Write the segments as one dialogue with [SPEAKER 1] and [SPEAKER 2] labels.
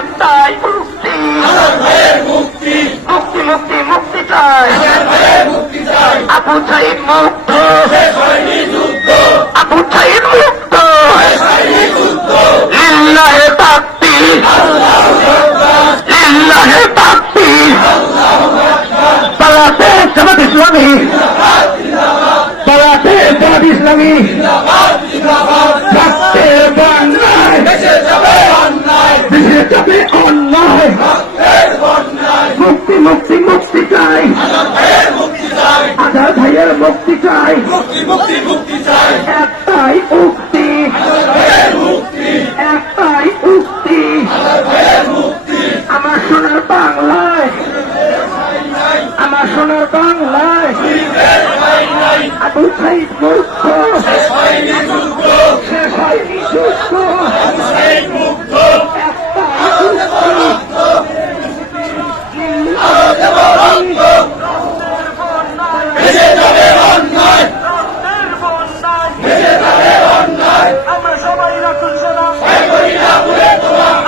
[SPEAKER 1] একটাই মুক্তি। মুক্তি। মুক্তি মুক্তি চাই। আবু সাইদ মুক্ত। আবু সাইদ মুক্ত। লিল্লাহে তাকবি লিল্লাহে তাকবি পালাতে জামাত ইসলামী। পালাতে জামাত ইসলামী। মুক্তি মুক্তি মুক্তি চাই। আধার ভাইয়ের মুক্তি চাই। একটাই উক্তি। একটাই উক্তি। আমার সোনার বাংলায়। আমার সোনার বাংলায়। আবু সাইদ মুক্ত শেষ হয়নি যুদ্ধ
[SPEAKER 2] আমরা সবাই রাতুল সেনা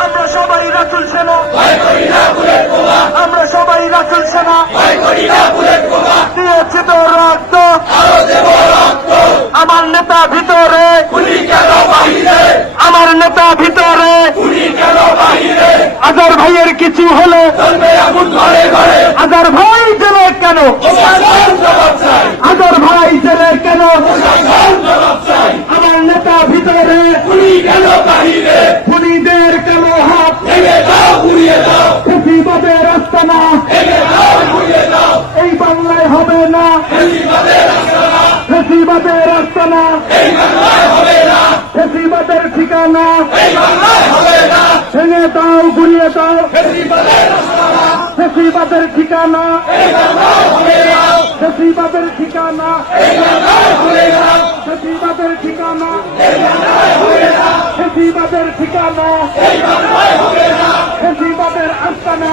[SPEAKER 2] আমরা সবাই রাতুল সেনা আমরা সবাই রাতুল সেনা দিয়েছে তো রক্ত আমার নেতা ভিতরে আমার নেতা ভিতরে আজার ভাইয়ের কিছু হলে আজার ভাই জেলে কেন? আজার ভাই জেলে কেন? আমার নেতা ভিতরে খুনিদের কেন হাত? খুফিবাদের আস্তানা এই বাংলায় হবে না। ফেসিবাদের আস্তানা ফেসিবাদের ঠিকানা। ভেঙে দাও ঘুরিয়ে দাও ফেসিবাদের ঠিকানা ফেসিবাদের ঠিকানা ফেসিবাদের ঠিকানা ফেসিবাদের ঠিকানা ফেসিবাদের আস্তানা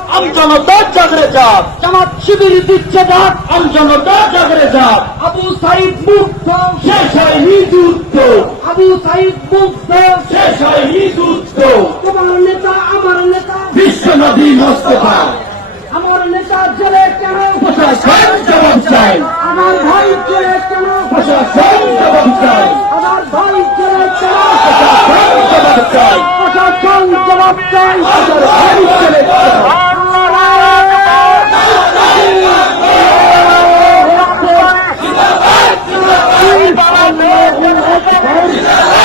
[SPEAKER 3] ডাক
[SPEAKER 2] আমজনতা জাগরে যাক।
[SPEAKER 3] জামাত শিবির দিচ্ছে ডাক
[SPEAKER 2] আমজনতা জাগরে যাক।
[SPEAKER 3] আবু সাইদ মুগ্ধ
[SPEAKER 2] শেষ হয়নি যুদ্ধ
[SPEAKER 3] আবু সাইদ মুগ্ধ
[SPEAKER 2] শেষ হয়নি যুদ্ধ
[SPEAKER 3] তোমার নেতা আমার নেতা।
[SPEAKER 2] বিশ্ব নদী মোস্তফা।
[SPEAKER 3] আমার নেতা জেলে কেন?
[SPEAKER 2] প্রশাসন জবাব চাই
[SPEAKER 3] আমার ভাই জেলে কেন?
[SPEAKER 2] প্রশাসন জবাব চাই
[SPEAKER 3] আমার ভাই জেলে কেন?
[SPEAKER 2] প্রশাসন জবাব চাই
[SPEAKER 3] প্রশাসন জবাব চাই
[SPEAKER 2] আমার ভাই ছেলে চাই।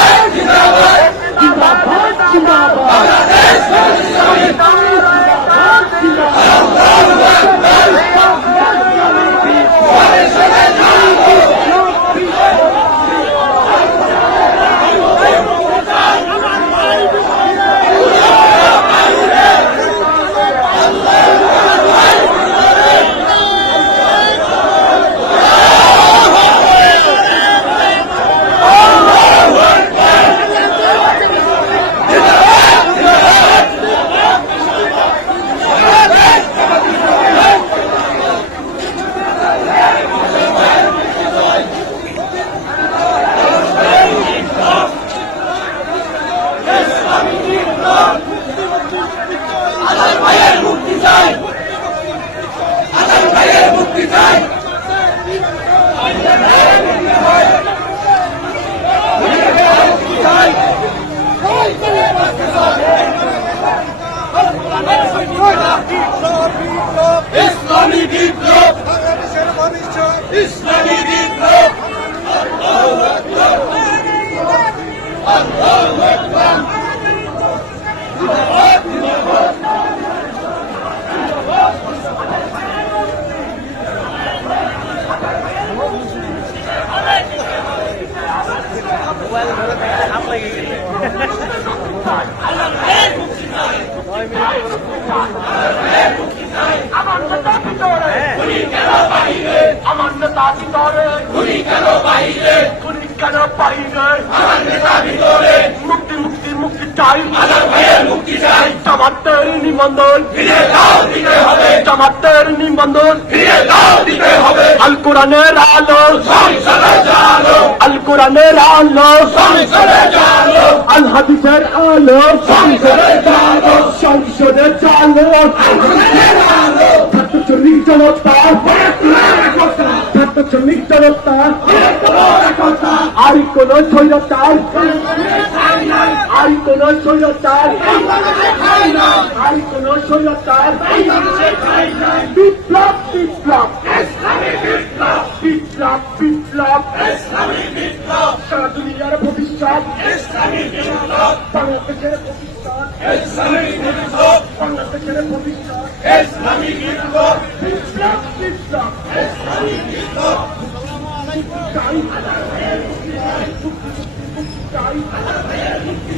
[SPEAKER 2] ইসলামী বিপ্লব।
[SPEAKER 4] বাংলাদেশের ভবিষ্যৎ
[SPEAKER 2] ইসলামী বিপ্লব।
[SPEAKER 3] আমার নেতা ভিতরে। আমার নেতা ভিতরে।
[SPEAKER 2] গুলি কেন
[SPEAKER 3] গুলি কেন বাইরে
[SPEAKER 2] আমার নেতা ভিতরে।
[SPEAKER 3] মুক্তি চাই।
[SPEAKER 2] মুক্তি চাই।
[SPEAKER 3] জামাতের নিবন্ধন।
[SPEAKER 2] ফিরে দাও দিতে হবে।
[SPEAKER 3] জামাতের নিবন্ধন।
[SPEAKER 2] ফিরে দাও দিতে হবে।
[SPEAKER 3] আল কোরআনের আলো। আল কোরআনের আলো। আল হাদিসের আলো।
[SPEAKER 2] সংসদে
[SPEAKER 3] চালো শ্রমিক জনতা। জনতা। আর কোন স্বৈরতার আর কোন স্বৈরতার আর কোন স্বৈরতার বিপ্লব বিপ্লব। বিপ্লব বিপ্লব। সারা দুনিয়ার ভবিষ্যৎ। বাংলাদেশের ভবিষ্যৎ। বাংলাদেশের ভবিষ্যৎ। বিপ্লব বিপ্লব। চাই। চাই।